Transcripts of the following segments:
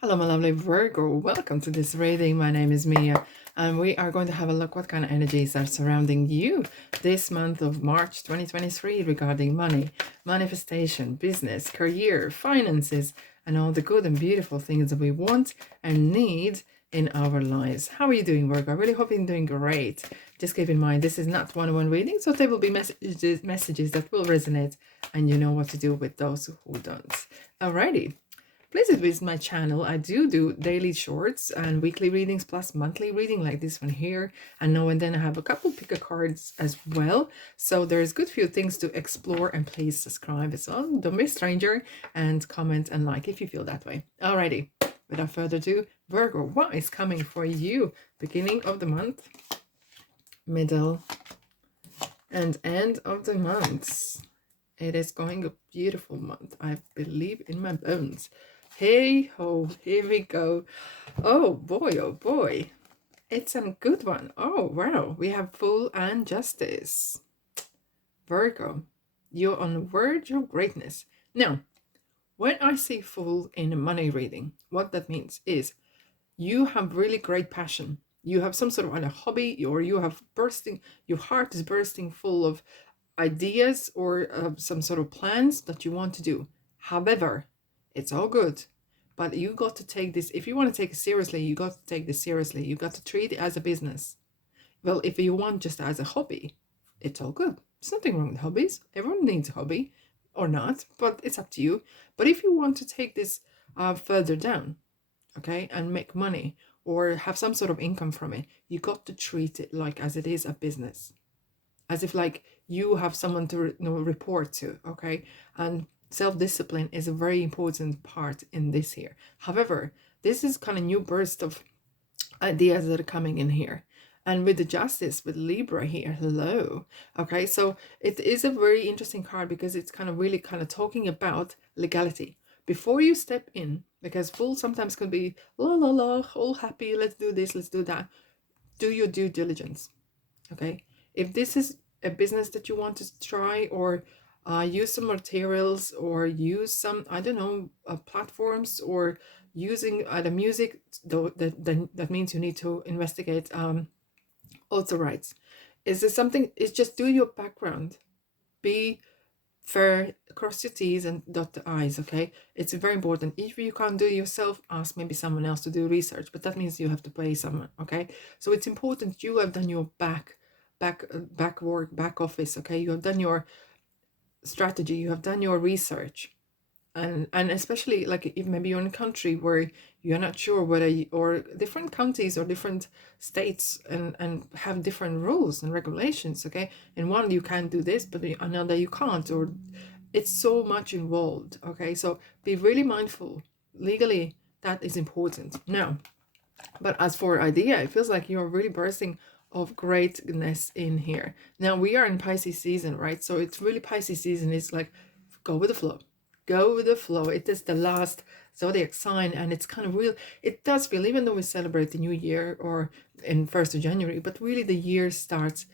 Hello, my lovely Virgo. Welcome to this reading. My name is Mia, and we are going to have a look what kind of energies are surrounding you this month of March 2023 regarding money, manifestation, business, career, finances, and all the good and beautiful things that we want and need in our lives. How are you doing, Virgo? I really hope you're doing great. Just keep in mind, this is not one-on-one reading, so there will be messages that will resonate, and you know what to do with those who don't. Alrighty. Please visit my channel. I do daily shorts and weekly readings plus monthly reading like this one here. And now and then I have a couple picker cards as well. So there's good few things to explore, and please subscribe as well. Don't be a stranger, and comment and like if you feel that way. Alrighty, without further ado, Virgo, what is coming for you? Beginning of the month, middle, and end of the month. It is going a beautiful month. I believe in my bones. Hey ho, here we go. Oh boy. It's a good one. Oh wow, we have Fool and Justice. Virgo, you're on the verge of greatness. Now, when I see Fool in a money reading, what that means is you have really great passion. You have some sort of a hobby, or you have your heart is bursting full of ideas or some sort of plans that you want to do. However, it's all good, but you got to take this. If you want to take it seriously, you got to take this seriously. You got to treat it as a business. Well, if you want just as a hobby, it's all good. There's nothing wrong with hobbies. Everyone needs a hobby or not, but it's up to you. But if you want to take this further down, okay, and make money or have some sort of income from it, you got to treat it like as it is a business, as if like you have someone to report to, okay? And self-discipline is a very important part in this here. However, this is kind of new burst of ideas that are coming in here. And with the Justice, with Libra here, hello. Okay, so it is a very interesting card because it's kind of really kind of talking about legality. Before you step in, because Fool sometimes can be la la la, all happy, let's do this, let's do that. Do your due diligence, okay? If this is a business that you want to try, or use some materials, or use some, I don't know, platforms, or using the music, though that means you need to investigate author rights. Is this something? It's just do your background, be fair, cross your T's and dot the I's, okay? It's very important. If you can't do it yourself, ask maybe someone else to do research, but that means you have to pay someone, okay? So it's important you have done your back work, back office, okay? You have done your strategy, you have done your research. And especially like if maybe you're in a country where you're not sure whether or different counties or different states and have different rules and regulations, okay? In one you can do this, but another you can't, or it's so much involved, okay? So be really mindful legally. That is important. Now, but as for idea, it feels like you're really bursting of greatness in here. Now we are in Pisces season, right? So it's really Pisces season. It's like go with the flow. Go with the flow. It is the last zodiac sign, and it's kind of real. It does feel, even though we celebrate the new year or in 1st of January, but really the year starts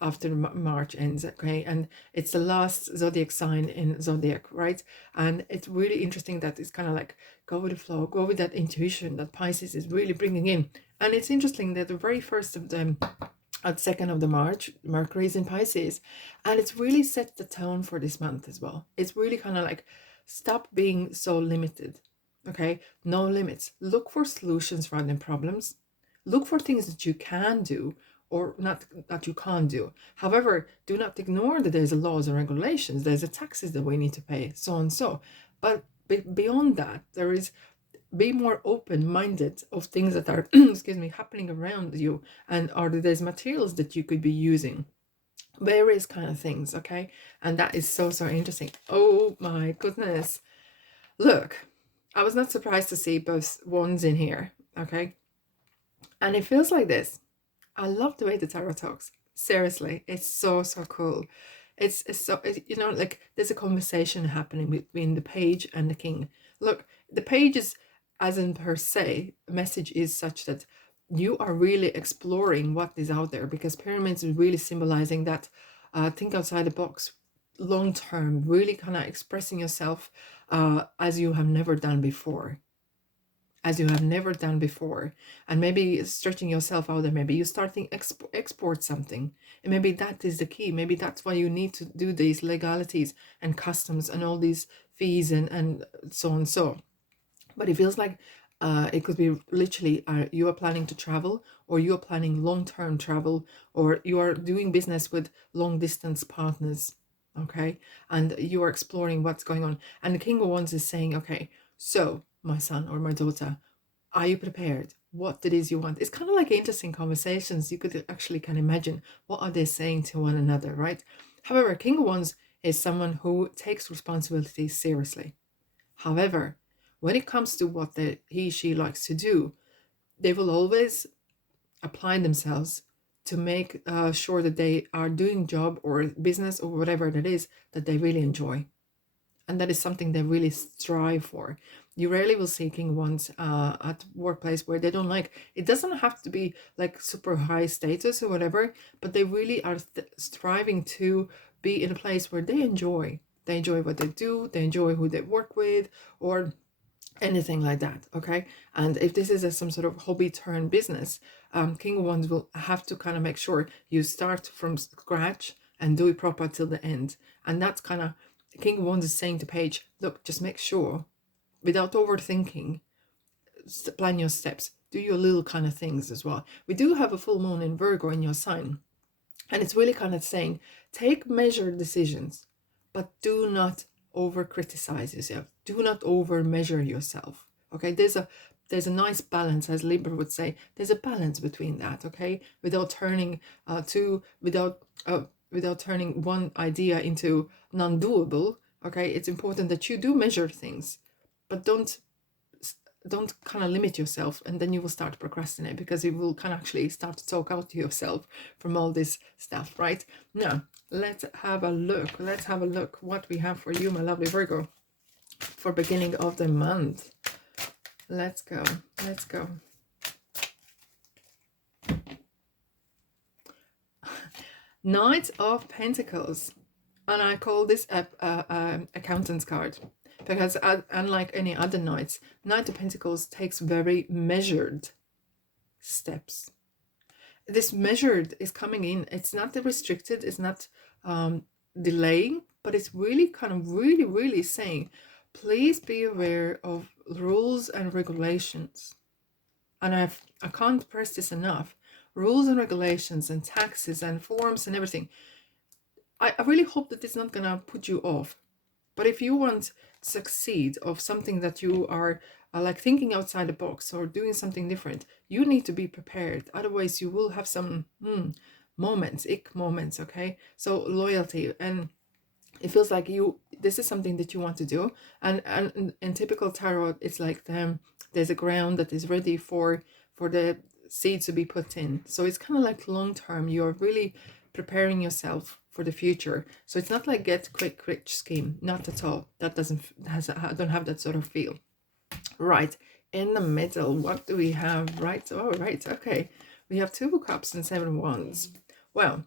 after March ends, okay? And it's the last zodiac sign in zodiac, right? And it's really interesting that it's kind of like go with the flow, go with that intuition that Pisces is really bringing in. And it's interesting that the very first of them, at 2nd of the March, Mercury is in Pisces, and it's really set the tone for this month as well. It's really kind of like stop being so limited, okay? No limits. Look for solutions rather than problems. Look for things that you can do, or not that you can't do. However, do not ignore that there's laws and regulations, there's a taxes that we need to pay, so and so. But beyond that, there is, be more open-minded of things that are excuse me, happening around you, and or there's materials that you could be using, various kind of things, okay? And that is so interesting. Oh my goodness, look, I was not surprised to see both wands in here, okay? And it feels like this. I love the way the tarot talks. Seriously, it's so cool. It's so, you know, like there's a conversation happening between the page and the king. Look, the page is, as in per se, message is such that you are really exploring what is out there, because pyramids is really symbolizing that think outside the box, long term, really kind of expressing yourself as you have never done before. as you have never done before, and maybe stretching yourself out there. Maybe you starting export something, and maybe that is the key. Maybe that's why you need to do these legalities and customs and all these fees and so on. So but it feels like it could be literally you are planning to travel, or you are planning long-term travel, or you are doing business with long-distance partners, okay? And you are exploring what's going on. And the King of Wands is saying, okay, so my son or my daughter, are you prepared? What it is you want? It's kind of like interesting conversations. You could actually can imagine what are they saying to one another, right? However, King of Wands is someone who takes responsibility seriously. However, when it comes to what she likes to do, they will always apply themselves to make sure that they are doing job or business or whatever it is that they really enjoy. And that is something they really strive for. You rarely will see King Wands at workplace where they don't like. It doesn't have to be like super high status or whatever, but they really are striving to be in a place where they enjoy. They enjoy what they do, they enjoy who they work with, or anything like that, okay? And if this is some sort of hobby turn business, King of Wands will have to kind of make sure you start from scratch and do it proper till the end. And that's kind of King of Wands is saying to Page, look, just make sure without overthinking, plan your steps, do your little kind of things as well. We do have a full moon in Virgo in your sign, and it's really kind of saying take measured decisions, but do not over criticize yourself, do not over measure yourself, okay? There's a nice balance, as Libra would say. There's a balance between that, okay? Without turning without turning one idea into non-doable, okay? It's important that you do measure things, but don't kind of limit yourself, and then you will start to procrastinate because you will kind of actually start to talk out to yourself from all this stuff, right? Now, let's have a look what we have for you, my lovely Virgo, for beginning of the month. Let's go. Knight of Pentacles, and I call this a accountant's card, because unlike any other knights, Knight of Pentacles takes very measured steps. This measured is coming in. It's not restricted, it's not delaying, but it's really kind of really saying, please be aware of rules and regulations. And I can't press this enough. Rules and regulations and taxes and forms and everything. I really hope that it's not gonna put you off. But if you want to succeed of something that you are like thinking outside the box or doing something different, you need to be prepared. Otherwise, you will have some ick moments, okay? So loyalty, and it feels like this is something that you want to do. And in typical tarot, it's like there's a ground that is ready for the seeds to be put in. So it's kind of like long term. You're really preparing yourself for the future. So it's not like get quick rich scheme, not at all. That don't have that sort of feel. Right, in the middle, what do we have? Right, okay, we have 2 cups and 7 wands. Well,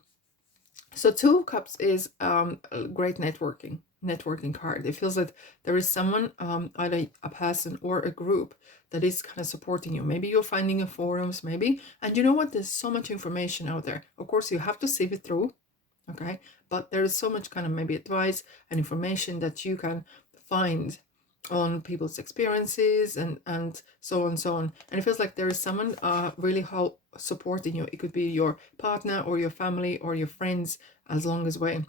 so 2 cups is a great networking card. It feels that there is someone, either a person or a group, that is kind of supporting you. Maybe you're finding a forums, maybe, and you know what, there's so much information out there. Of course, you have to sieve it through, okay, but there is so much kind of maybe advice and information that you can find on people's experiences and so on. And it feels like there is someone really supporting you. It could be your partner or your family or your friends, as long as way,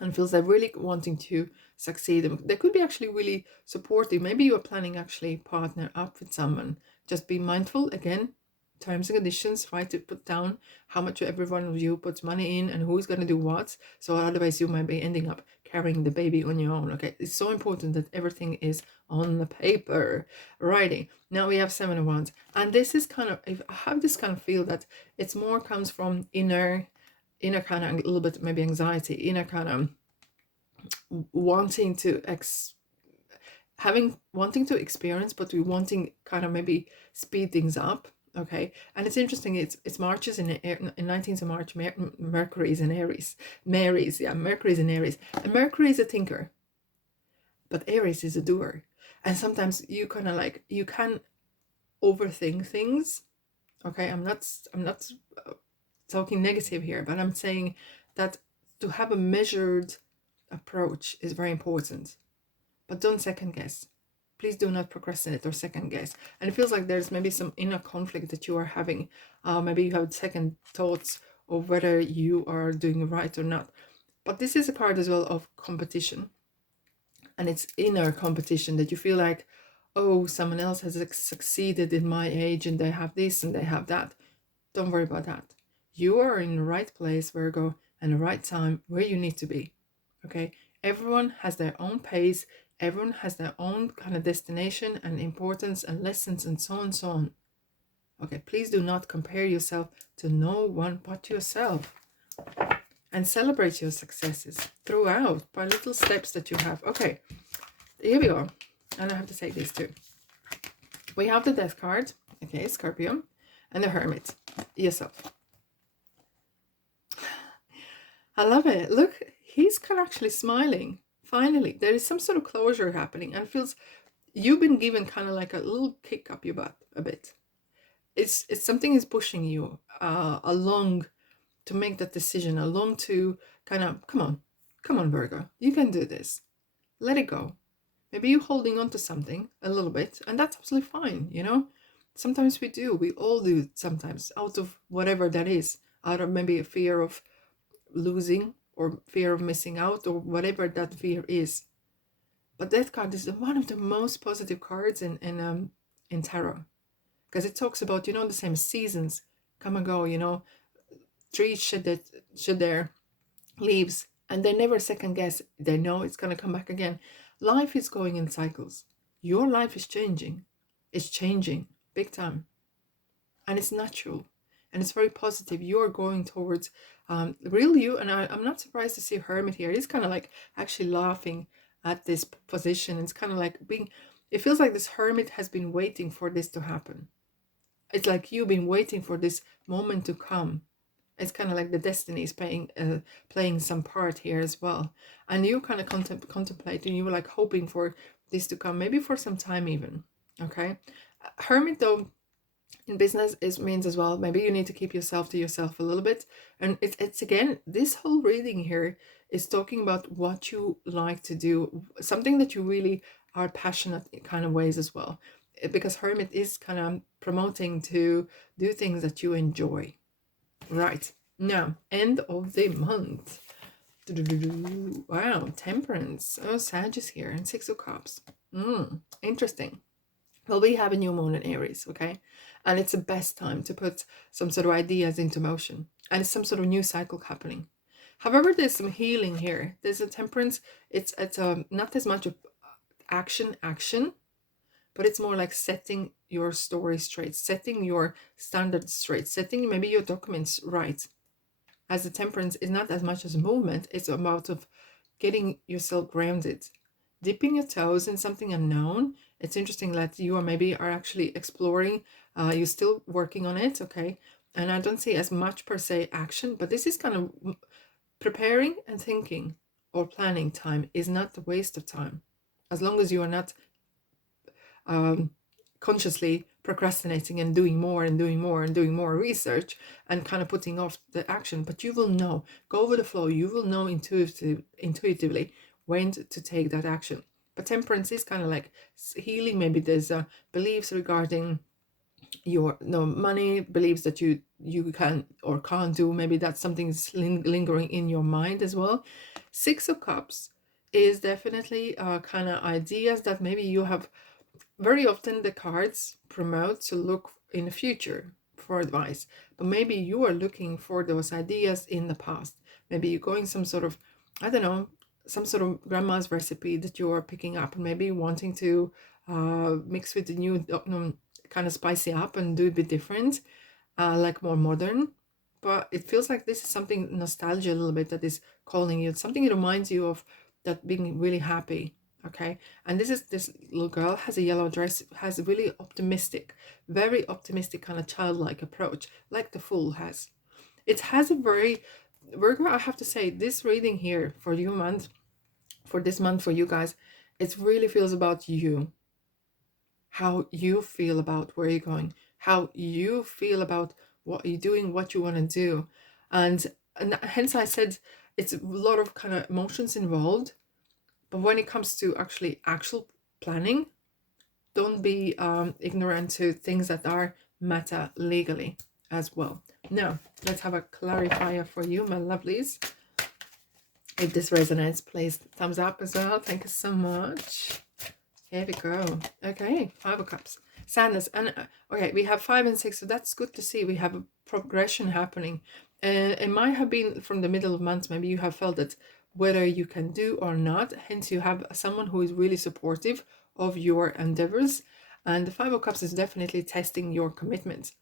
and feels like really wanting to succeed. They could be actually really supportive. Maybe you're planning actually partner up with someone. Just be mindful, again, terms and conditions. Try to put down how much every one of you puts money in and who's going to do what, so otherwise you might be ending up carrying the baby on your own. Okay, it's so important that everything is on the paper. Righty, now we have 7 of Wands, and this is kind of, I have this kind of feel that it's more comes from inner kind of a little bit maybe anxiety, inner kind of wanting to wanting to experience, but we wanting kind of maybe speed things up. Okay, and it's interesting, it's March is in 19th of March, Mercury is in Aries. Mercury is in Aries, and Mercury is a thinker, but Aries is a doer. And sometimes you kind of like, you can overthink things. Okay, I'm not talking negative here, but I'm saying that to have a measured approach is very important. But don't second guess. Please do not procrastinate or second guess. And it feels like there's maybe some inner conflict that you are having. Maybe you have second thoughts of whether you are doing right or not. But this is a card as well of competition. And it's inner competition that you feel like, oh, someone else has succeeded in my age and they have this and they have that. Don't worry about that. You are in the right place, Virgo, and the right time where you need to be. Okay? Everyone has their own pace. Everyone has their own kind of destination and importance and lessons and so on and so on. Okay, please do not compare yourself to no one but yourself. And celebrate your successes throughout by little steps that you have. Okay, here we go. And I have to take these two. We have the Death card. Okay, Scorpio. And the Hermit. Yourself. I love it. Look, he's kind of actually smiling. Finally, there is some sort of closure happening, and it feels you've been given kind of like a little kick up your butt a bit. It's something is pushing you along to make that decision, along to kind of come on, Virgo, you can do this. Let it go. Maybe you're holding on to something a little bit, and that's absolutely fine. You know, sometimes we do. We all do sometimes, out of whatever that is, out of maybe a fear of losing or fear of missing out or whatever that fear is. But that card is one of the most positive cards in tarot, because it talks about, you know, the same seasons come and go. You know, trees shed their leaves and they never second guess. They know it's going to come back again. Life is going in cycles. Your life is changing. It's changing big time, and it's natural. And it's very positive. You're going towards real you. And I'm not surprised to see Hermit here. He's kind of like actually laughing at this position. It's kind of like it feels like this Hermit has been waiting for this to happen. It's like you've been waiting for this moment to come. It's kind of like the destiny is playing some part here as well. And you kind of contemplating, you were like hoping for this to come, maybe for some time even. Okay. Hermit though, in business means as well, maybe you need to keep yourself to yourself a little bit. And it's again, this whole reading here is talking about what you like to do, something that you really are passionate in kind of ways as well, because Hermit is kind of promoting to do things that you enjoy. Right, now end of the month. Wow, Temperance. Oh, Sag is here, and Six of Cups. Interesting. Well, we have a new moon in Aries, okay? And it's the best time to put some sort of ideas into motion. And it's some sort of new cycle happening. However, there's some healing here. There's a Temperance. It's not as much of action, but it's more like setting your story straight, setting your standards straight, setting maybe your documents right. As the Temperance is not as much as a movement, it's about of getting yourself grounded, dipping your toes in something unknown. It's interesting that you are actually exploring, you're still working on it, okay? And I don't see as much per se action, but this is kind of preparing and thinking or planning time is not a waste of time, as long as you are not consciously procrastinating and doing more and doing more and doing more research and kind of putting off the action. But you will know, go with the flow, you will know intuitively when to take that action. But Temperance is kind of like healing. Maybe there's beliefs regarding your money, beliefs that you can or can't do. Maybe that's something lingering in your mind as well. Six of Cups is definitely kind of ideas that maybe you have. Very often the cards promote to look in the future for advice, but maybe you are looking for those ideas in the past. Maybe you're going some sort of, I don't know, some sort of grandma's recipe that you are picking up and maybe wanting to mix with the new, kind of spicy up and do a bit different, like more modern. But it feels like this is something nostalgia a little bit that is calling you. It's something it reminds you of that being really happy. Okay, and this little girl has a yellow dress, has a really optimistic, very optimistic kind of childlike approach, like the Fool has. It has a very, Virgo, I have to say, this reading here for this month for you guys, it really feels about you. how you feel about where you're going, how you feel about what you're doing, what you want to do. And hence I said it's a lot of kind of emotions involved. But when it comes to actual planning, don't be ignorant to things that are meta legally as well. Now, let's have a clarifier for you, my lovelies. If this resonates, please thumbs up as well. Thank you so much. Here we go. Okay, 5 of Cups. Sadness. And okay, we have 5 and 6, so that's good to see. We have a progression happening. It might have been from the middle of months. Maybe you have felt that whether you can do or not. Hence, you have someone who is really supportive of your endeavors. And the 5 of Cups is definitely testing your commitment.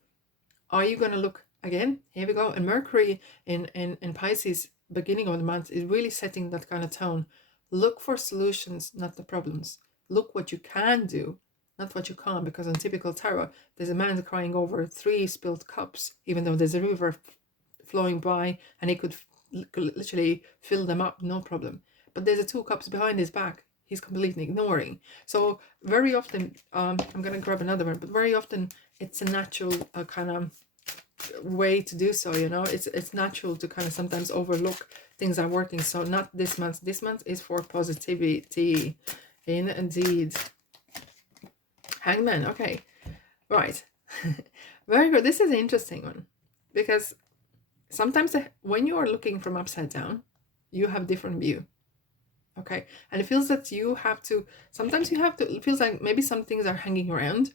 Are you going to look again? Here we go. And Mercury in Pisces, beginning of the month, is really setting that kind of tone. Look for solutions, not the problems. Look what you can do, not what you can't, because on typical tarot, there's a man crying over 3 spilled cups, even though there's a river flowing by and he could literally fill them up, no problem. But there's a 2 cups behind his back he's completely ignoring. So very often, I'm going to grab another one, but very often it's a natural kind of way to do so, you know. It's natural to kind of sometimes overlook things are working. So not this month. This month is for positivity. Indeed. Hangman. Okay, right. Very good. This is an interesting one, because sometimes when you are looking from upside down, you have different view. Okay, and it feels that you have to, sometimes you have to, it feels like maybe some things are hanging around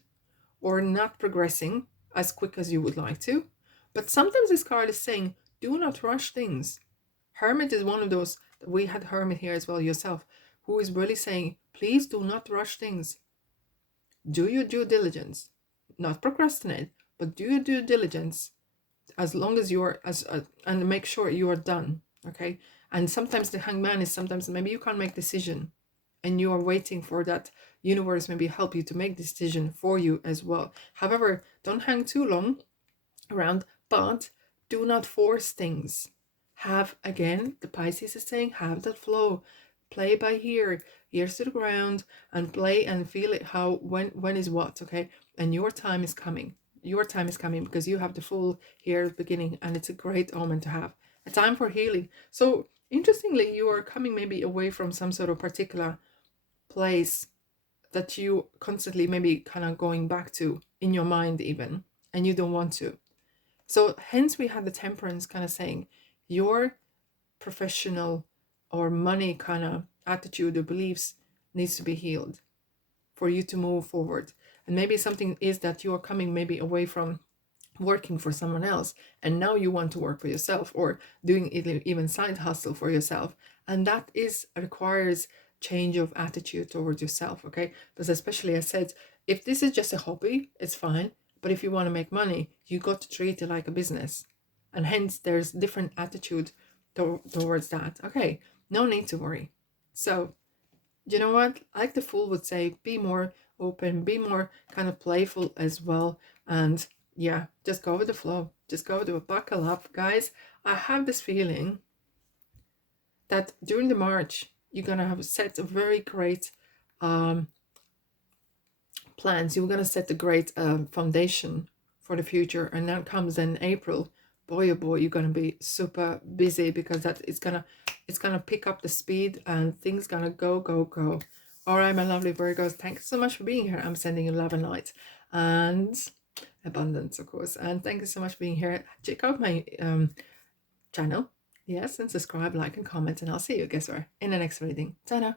or not progressing as quick as you would like to. But sometimes this card is saying, do not rush things. Hermit is one of those. We had Hermit here as well yourself, who is really saying, please do not rush things. Do your due diligence. Not procrastinate, but do your due diligence as long as you're, and make sure you are done. Okay. And sometimes the hangman is, sometimes maybe you can't make decision and you are waiting for that universe maybe help you to make decision for you as well. However, don't hang too long around, but do not force things. Have, again, the Pisces is saying, have that flow. Play by ear, ears to the ground, and play and feel it, how, when is what, okay? And your time is coming. Your time is coming, because you have the full here beginning, and it's a great omen to have. A time for healing. So interestingly, you are coming maybe away from some sort of particular place that you constantly maybe kind of going back to in your mind even, and you don't want to. So hence we had the Temperance kind of saying your professional or money kind of attitude or beliefs needs to be healed for you to move forward. And maybe something is that you are coming maybe away from working for someone else, and now you want to work for yourself, or doing even side hustle for yourself, and that is requires change of attitude towards yourself. Okay, because especially I said, if this is just a hobby, it's fine, but if you want to make money, you got to treat it like a business, and hence there's different attitude towards that. Okay, no need to worry. So you know what, like the Fool would say, be more open, be more kind of playful as well. And yeah, just go with the flow, just go with it. Buckle up, guys. I have this feeling that during the March you're gonna have set a very great plans. You're gonna set a great foundation for the future, and then comes in April, boy oh boy, you're gonna be super busy, because that it's gonna pick up the speed, and things gonna go. All right, my lovely Virgos, thanks so much for being here. I'm sending you love and light and abundance, of course, and thank you so much for being here. Check out my channel, yes, and subscribe, like, and comment, and I'll see you, guess where, in the next reading. Ta-da.